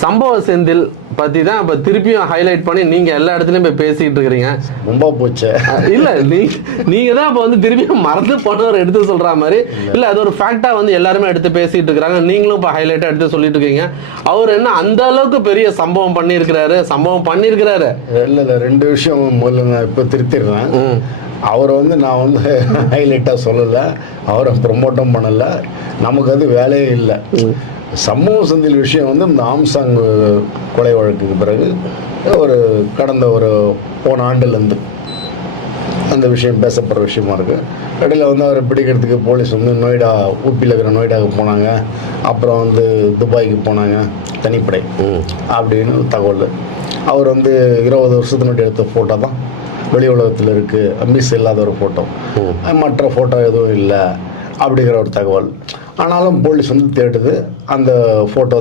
சம்பவ செந்தில் பத்தி தான் இப்ப திருப்பியும் ஹைலைட் பண்ணி நீங்க எல்லா இடத்துலயும் போய் பேசிட்டு இருக்கிறீங்க. ரொம்ப போச்சு. இல்ல நீ நீங்க தான் இப்ப வந்து திருப்பியும் மறந்து போனவர் எடுத்து சொல்ற மாதிரி. இல்ல. அது ஒரு ஃபேக்டா வந்து எல்லாருமே எடுத்து பேசிட்டு இருக்காங்க நீங்களும் இப்ப ஹைலைட்டா எடுத்து சொல்லிட்டு இருக்கீங்க. அவர் என்ன அந்த அளவுக்கு பெரிய சம்பவம் பண்ணியிருக்கிறாரு சம்பவம் பண்ணியிருக்கிறாரு. இல்லை இல்லை ரெண்டு விஷயம் முதல்ல நான் இப்போ திருத்திடுறேன். அவரை வந்து நான் வந்து ஹைலைட்டாக சொல்லலை. அவரை ப்ரொமோட்டும் பண்ணலை. நமக்கு அது வேலையே இல்லை. சமூக சந்தில் விஷயம் வந்து இந்த ஆம்சாங் கொலை வழக்குக்கு பிறகு ஒரு கடந்த ஒரு போன ஆண்டுலேருந்து அந்த விஷயம் பேசப்படுற விஷயமா இருக்கு. இடையில வந்து அவரை பிடிக்கிறதுக்கு போலீஸ் வந்து நொய்டா ஊப்பியில் இருக்கிற நொய்டாவுக்கு போனாங்க. அப்புறம் வந்து துபாய்க்கு போனாங்க தனிப்படை அப்படின்னு தகவல். அவர் வந்து இருபது வருஷத்துக்கு முன்னாடி எடுத்த ஃபோட்டோ தான். வெளி உலகத்தில் இருக்குது மிஸ் இல்லாத ஒரு ஃபோட்டோ மற்ற ஃபோட்டோ எதுவும் இல்லை. அப்படிங்கிற ஒரு தகவல். ஆனாலும் போலீஸ் வந்து தேடுது. அந்த ஃபோட்டோ